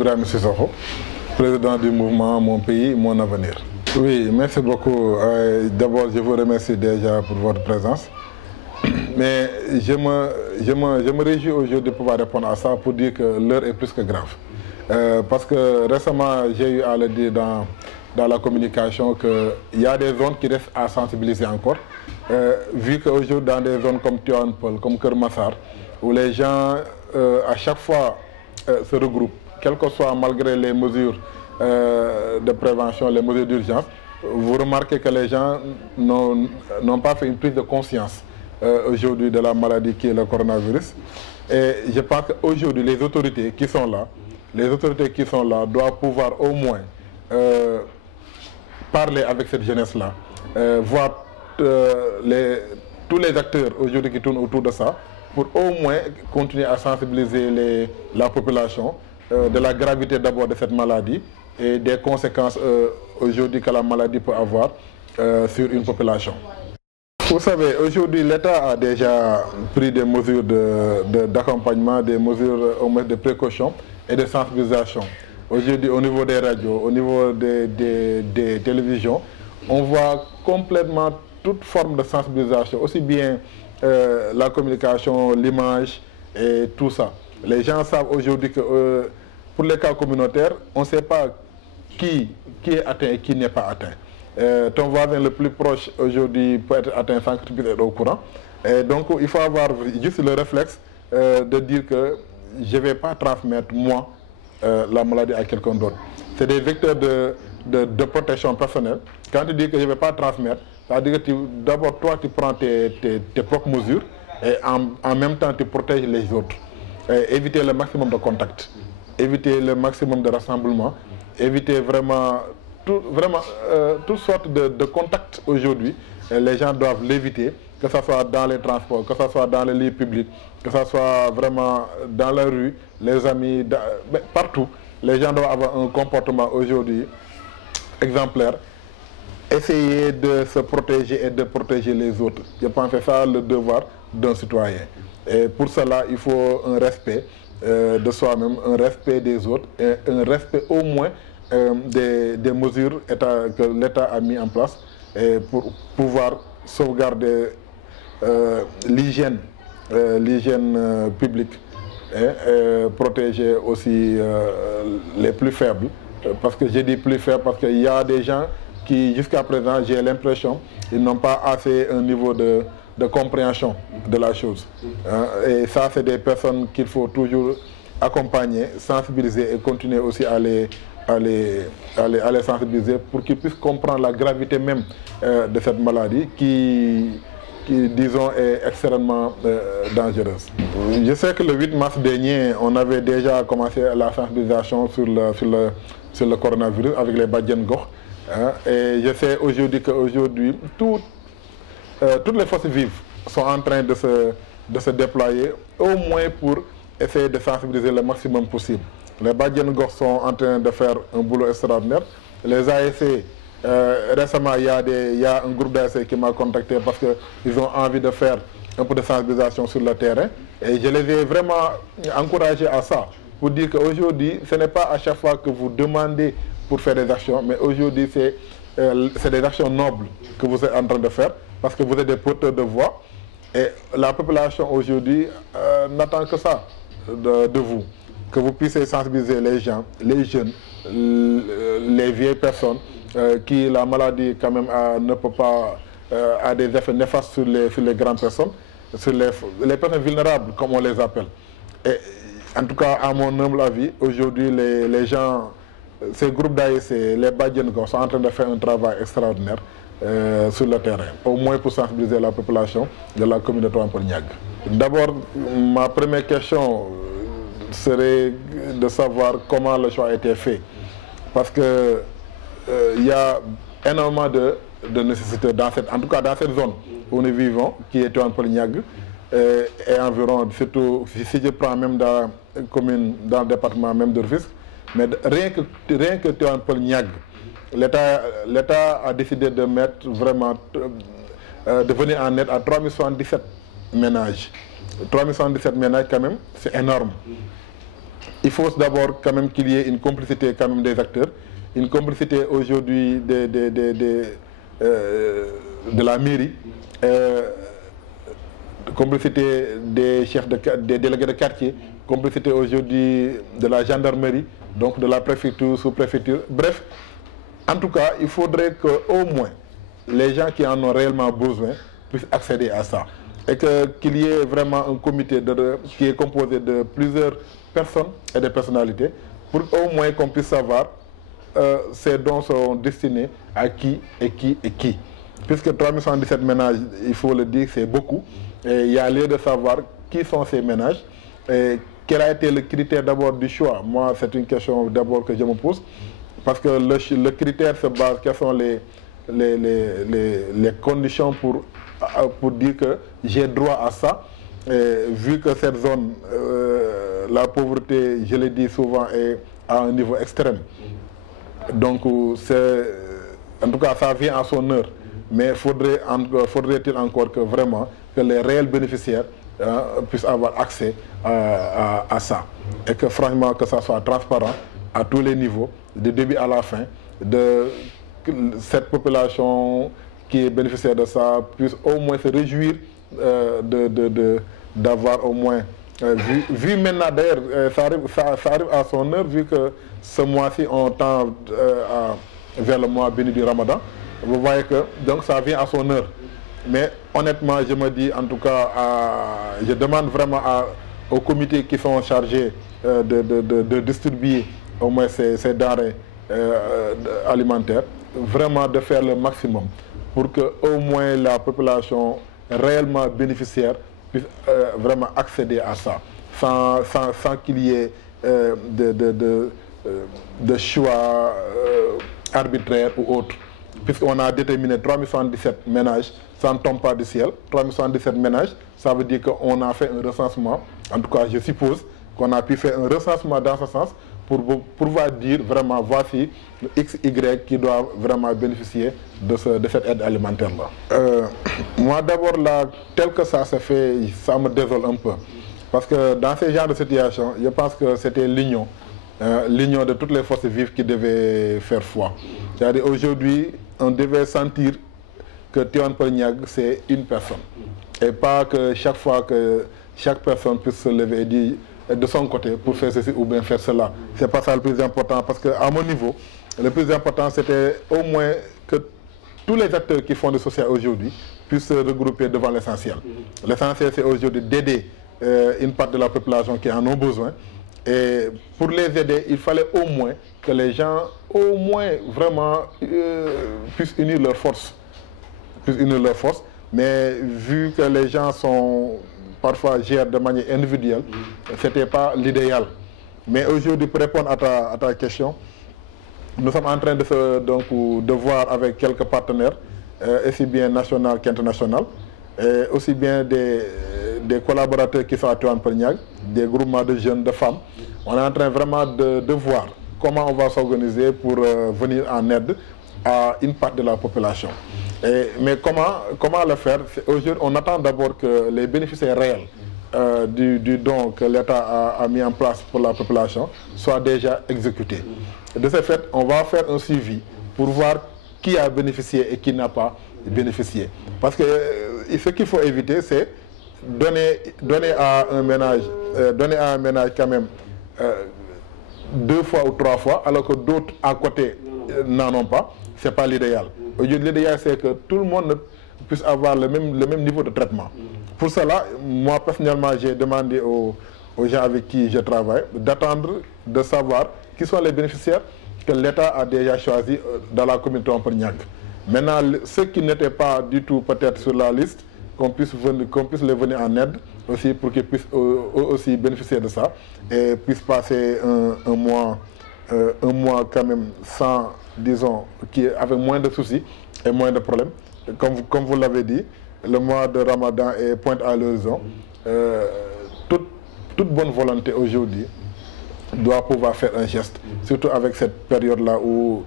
Ibrahim Sissoko, président du mouvement Mon Pays, Mon Avenir. Oui, merci beaucoup. D'abord, je vous remercie déjà pour votre présence. Mais je me réjouis aujourd'hui de pouvoir répondre à ça pour dire que l'heure est plus que grave. Parce que récemment, j'ai eu à le dire dans la communication qu'il y a des zones qui restent à sensibiliser encore. Vu qu'aujourd'hui, dans des zones comme Tivaouane Peulh, comme Keur Massar, où les gens à chaque fois se regroupent, quelles que soient malgré les mesures de prévention, les mesures d'urgence, vous remarquez que les gens n'ont pas fait une prise de conscience aujourd'hui de la maladie qui est le coronavirus. Et je pense qu'aujourd'hui, les autorités qui sont là doivent pouvoir au moins parler avec cette jeunesse-là, voir tous les acteurs aujourd'hui qui tournent autour de ça, pour au moins continuer à sensibiliser la population de la gravité d'abord de cette maladie et des conséquences aujourd'hui que la maladie peut avoir sur une population. Vous savez, aujourd'hui, l'État a déjà pris des mesures d'accompagnement, des mesures au moins de précaution et de sensibilisation. Aujourd'hui, au niveau des radios, au niveau des télévisions, on voit complètement toute forme de sensibilisation, aussi bien la communication, l'image et tout ça. Les gens savent aujourd'hui que pour les cas communautaires, on ne sait pas qui est atteint et qui n'est pas atteint. Ton voisin le plus proche aujourd'hui peut être atteint sans que tu puisses être au courant. Et donc il faut avoir juste le réflexe de dire que je ne vais pas transmettre moi la maladie à quelqu'un d'autre. C'est des vecteurs de protection personnelle. Quand tu dis que je ne vais pas transmettre, ça veut dire que d'abord toi tu prends tes propres mesures et en même temps tu protèges les autres. Éviter le maximum de contacts, éviter le maximum de rassemblements, éviter vraiment toutes sortes de contacts aujourd'hui. Les gens doivent l'éviter, que ce soit dans les transports, que ce soit dans les lieux publics, que ce soit vraiment dans la rue, les amis, partout. Les gens doivent avoir un comportement aujourd'hui exemplaire. Essayer de se protéger et de protéger les autres. Je pense que c'est ça le devoir d'un citoyen. Et pour cela, il faut un respect de soi-même, un respect des autres, et un respect au moins des mesures que l'État a mis en place pour pouvoir sauvegarder l'hygiène publique et protéger aussi les plus faibles. Parce que j'ai dit plus faibles parce qu'il y a des gens qui, jusqu'à présent, j'ai l'impression, ils n'ont pas assez un niveau de compréhension de la chose. Et ça, c'est des personnes qu'il faut toujours accompagner, sensibiliser et continuer aussi à les sensibiliser pour qu'ils puissent comprendre la gravité même de cette maladie qui disons, est extrêmement dangereuse. Je sais que le 8 mars dernier, on avait déjà commencé la sensibilisation sur le coronavirus avec les Badjen Gox. Et je sais aujourd'hui qu'aujourd'hui, toutes les forces vives sont en train de se déployer, au moins pour essayer de sensibiliser le maximum possible. Les Badjen Gox sont en train de faire un boulot extraordinaire. Les ASC, récemment, il y a un groupe d'ASC qui m'a contacté parce qu'ils ont envie de faire un peu de sensibilisation sur le terrain. Et je les ai vraiment encouragés à ça, pour dire qu'aujourd'hui, ce n'est pas à chaque fois que vous demandez pour faire des actions, mais aujourd'hui, c'est des actions nobles que vous êtes en train de faire, parce que vous êtes des porteurs de voix. Et la population aujourd'hui n'attend que ça de vous, que vous puissiez sensibiliser les gens, les jeunes, les vieilles personnes, qui la maladie quand même ne peut pas a des effets néfastes sur les grandes personnes, sur les personnes vulnérables comme on les appelle. Et en tout cas, à mon humble avis, aujourd'hui les gens, ces groupes d'ASC, les Badjen Gox sont en train de faire un travail extraordinaire sur le terrain, au moins pour sensibiliser la population de la commune de Tivaouane Peulh Niaga. D'abord, ma première question serait de savoir comment le choix a été fait. Parce que il y a énormément de nécessités, en tout cas dans cette zone où nous vivons, qui est Tivaouane Peulh Niaga, et environ, surtout si je prends même dans la commune, dans le département même de Rufisque, mais rien que Tivaouane Peulh Niaga, l'État a décidé de mettre vraiment, de venir en aide à 3077 ménages. 3077 ménages quand même, c'est énorme. il faut d'abord quand même qu'il y ait une complicité quand même des acteurs, une complicité aujourd'hui de la mairie, complicité des chefs des délégués de quartier, complicité aujourd'hui de la gendarmerie, donc de la préfecture, sous-préfecture. Bref, en tout cas, il faudrait qu'au moins les gens qui en ont réellement besoin puissent accéder à ça. Et qu'il y ait vraiment un comité qui est composé de plusieurs personnes et de personnalités pour au moins qu'on puisse savoir ces dons sont destinés à qui et qui et qui. Puisque 3117 ménages, il faut le dire, c'est beaucoup. Et il y a lieu de savoir qui sont ces ménages et quel a été le critère d'abord du choix. Moi, c'est une question d'abord que je me pose. Parce que le critère se base, quelles sont les conditions pour dire que j'ai droit à ça. Et vu que cette zone, la pauvreté, je l'ai dit souvent, est à un niveau extrême. Donc, en tout cas, ça vient à son heure. Mais faudrait-il encore que vraiment que les réels bénéficiaires puissent avoir accès à ça. Et que franchement, que ça soit transparent à tous les niveaux, du début à la fin, de cette population qui est bénéficiaire de ça puisse au moins se réjouir d'avoir au moins vu maintenant d'ailleurs ça arrive à son heure vu que ce mois-ci on tend vers le mois béni du Ramadan. Vous voyez que donc ça vient à son heure. Mais honnêtement, je me dis en tout cas, je demande vraiment aux comités qui sont chargés de distribuer au moins ces denrées alimentaires, vraiment de faire le maximum pour que au moins la population réellement bénéficiaire puisse vraiment accéder à ça, sans qu'il y ait de choix arbitraires ou autres. Puisqu'on a déterminé 3117 ménages, ça ne tombe pas du ciel. 3117 ménages, ça veut dire qu'on a fait un recensement. En tout cas, je suppose qu'on a pu faire un recensement dans ce sens pour pouvoir dire vraiment voici le X, Y qui doit vraiment bénéficier de cette aide alimentaire-là. Moi d'abord, là, tel que ça se fait, ça me désole un peu. Parce que dans ce genre de situation, je pense que c'était l'union de toutes les forces vives qui devait faire foi. C'est-à-dire aujourd'hui, on devait sentir que Tivaouane Peulh Niaga, c'est une personne. Et pas que chaque fois que chaque personne puisse se lever et dire de son côté pour faire ceci ou bien faire cela. C'est pas ça le plus important parce qu'à mon niveau, le plus important c'était au moins que tous les acteurs qui font le social aujourd'hui puissent se regrouper devant l'essentiel. L'essentiel c'est aujourd'hui d'aider une part de la population qui en ont besoin. Et pour les aider, il fallait au moins que les gens, au moins vraiment, puissent unir leurs forces. Mais vu que les gens sont parfois gèrent de manière individuelle, ce n'était pas l'idéal. Mais aujourd'hui, pour répondre à ta question, nous sommes en train de voir avec quelques partenaires, aussi bien national qu'international, et aussi bien des collaborateurs qui sont à Tivaouane Peulh Niaga, des groupements de jeunes, de femmes. On est en train vraiment de voir comment on va s'organiser pour venir en aide à une part de la population. Mais comment le faire? Aujourd'hui, on attend d'abord que les bénéficiaires réels du don que l'État a mis en place pour la population soient déjà exécutés. De ce fait, on va faire un suivi pour voir qui a bénéficié et qui n'a pas bénéficié. Parce que ce qu'il faut éviter, c'est donner à un ménage quand même 2 fois ou 3 fois, alors que d'autres à côté n'en ont pas. Ce n'est pas l'idéal. L'idéal, c'est que tout le monde puisse avoir le même niveau de traitement. Pour cela, moi personnellement, j'ai demandé aux gens avec qui je travaille d'attendre, de savoir qui sont les bénéficiaires que l'État a déjà choisis dans la commune de Tivaouane Peulh Niaga. Maintenant, ceux qui n'étaient pas du tout peut-être sur la liste, qu'on puisse les venir en aide aussi pour qu'ils puissent aussi bénéficier de ça et puissent passer un mois quand même sans, disons, avec moins de soucis et moins de problèmes. Comme vous l'avez dit, le mois de Ramadan est pointe à l'horizon. Toute bonne volonté aujourd'hui doit pouvoir faire un geste, surtout avec cette période-là où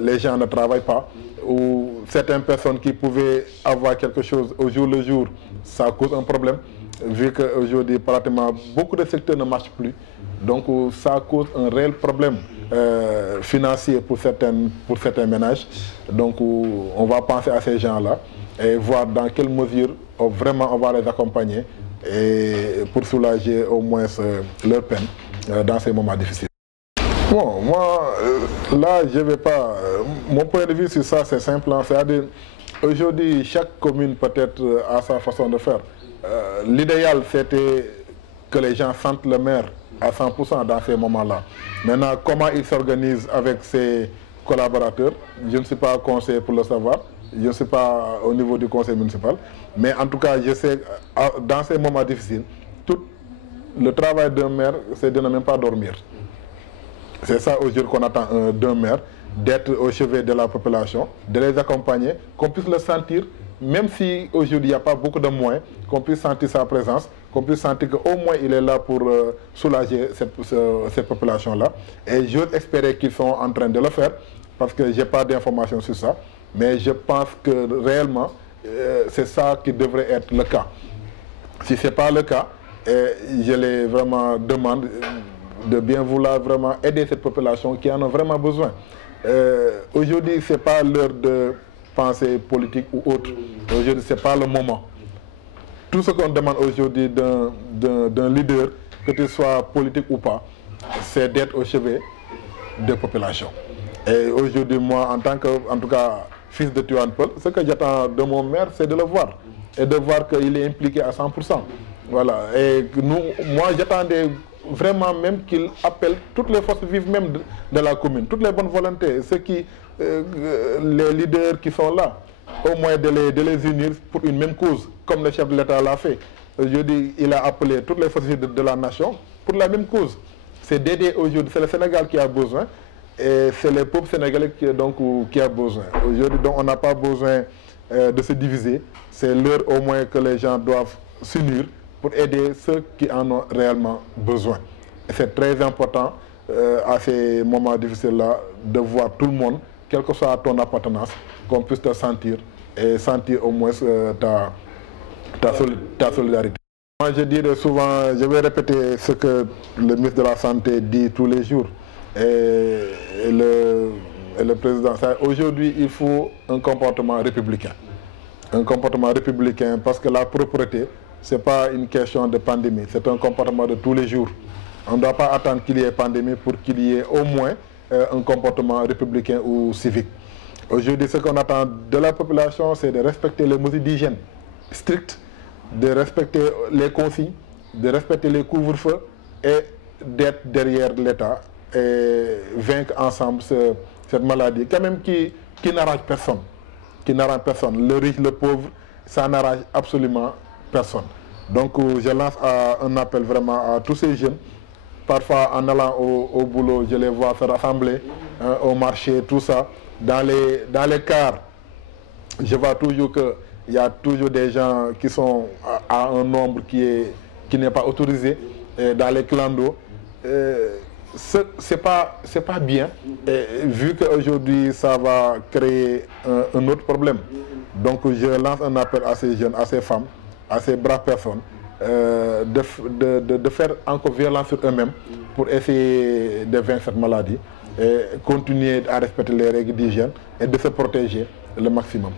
les gens ne travaillent pas, où certaines personnes qui pouvaient avoir quelque chose au jour le jour, ça cause un problème, vu qu'aujourd'hui, pratiquement, beaucoup de secteurs ne marchent plus. Donc ça cause un réel problème financier pour certains ménages. Donc on va penser à ces gens-là et voir dans quelle mesure vraiment on va les accompagner et pour soulager au moins leur peine dans ces moments difficiles. Bon, moi, là, je ne vais pas... mon point de vue sur ça, c'est simple. C'est-à-dire, aujourd'hui, chaque commune peut-être a sa façon de faire. L'idéal, c'était que les gens sentent le maire à 100% dans ces moments-là. Maintenant, comment il s'organise avec ses collaborateurs, je ne suis pas conseiller pour le savoir. Je ne sais pas au niveau du conseil municipal. Mais en tout cas, je sais, dans ces moments difficiles, tout le travail d'un maire, c'est de ne même pas dormir. C'est ça aujourd'hui qu'on attend d'un maire, d'être au chevet de la population, de les accompagner, qu'on puisse le sentir, même si aujourd'hui il n'y a pas beaucoup de moyens, qu'on puisse sentir sa présence, qu'on puisse sentir qu'au moins il est là pour soulager cette population-là. Et j'ose espérer qu'ils sont en train de le faire, parce que je n'ai pas d'informations sur ça, mais je pense que réellement, c'est ça qui devrait être le cas. Si ce n'est pas le cas, je les vraiment demande de bien vouloir vraiment aider cette population qui en a vraiment besoin. Aujourd'hui, ce n'est pas l'heure de penser politique ou autre. Aujourd'hui, ce n'est pas le moment. Tout ce qu'on demande aujourd'hui d'un leader, que tu sois politique ou pas, c'est d'être au chevet de la population. Et aujourd'hui, moi, en tant que, en tout cas, fils de Tivaouane Peulh, ce que j'attends de mon maire, c'est de le voir. Et de voir qu'il est impliqué à 100%. Voilà. Et moi, j'attendais vraiment même qu'il appelle toutes les forces vives même de la commune, toutes les bonnes volontés, les leaders qui sont là, au moins de les unir pour une même cause, comme le chef de l'État l'a fait. Je dis, il a appelé toutes les forces de la nation pour la même cause. C'est d'aider aujourd'hui, c'est le Sénégal qui a besoin, et c'est le peuple sénégalais qui a besoin. Aujourd'hui, donc, on n'a pas besoin de se diviser, c'est l'heure au moins que les gens doivent s'unir pour aider ceux qui en ont réellement besoin. C'est très important à ces moments difficiles-là de voir tout le monde, quelle que soit ton appartenance, qu'on puisse te sentir et sentir au moins ta solidarité. Moi, je dirais souvent, je vais répéter ce que le ministre de la Santé dit tous les jours et le président. Aujourd'hui, il faut un comportement républicain. Un comportement républicain parce que la propreté, ce n'est pas une question de pandémie, c'est un comportement de tous les jours. On ne doit pas attendre qu'il y ait pandémie pour qu'il y ait au moins un comportement républicain ou civique. Aujourd'hui, ce qu'on attend de la population, c'est de respecter les mesures d'hygiène strictes, de respecter les consignes, de respecter les couvre-feux et d'être derrière l'État et vaincre ensemble cette maladie, quand même qui n'arrange personne. Qui n'arrange personne. Le riche, le pauvre, ça n'arrange absolument personne. Donc je lance un appel vraiment à tous ces jeunes. Parfois en allant au boulot, je les vois se rassembler au marché, tout ça. Dans les cars, je vois toujours qu'il y a toujours des gens qui sont à un nombre qui n'est pas autorisé. Et dans les clandos, c'est pas bien, et vu qu'aujourd'hui ça va créer un autre problème. Donc je lance un appel à ces jeunes, à ces femmes, à ces braves personnes, de faire encore violence sur eux-mêmes pour essayer de vaincre cette maladie et continuer à respecter les règles d'hygiène et de se protéger le maximum.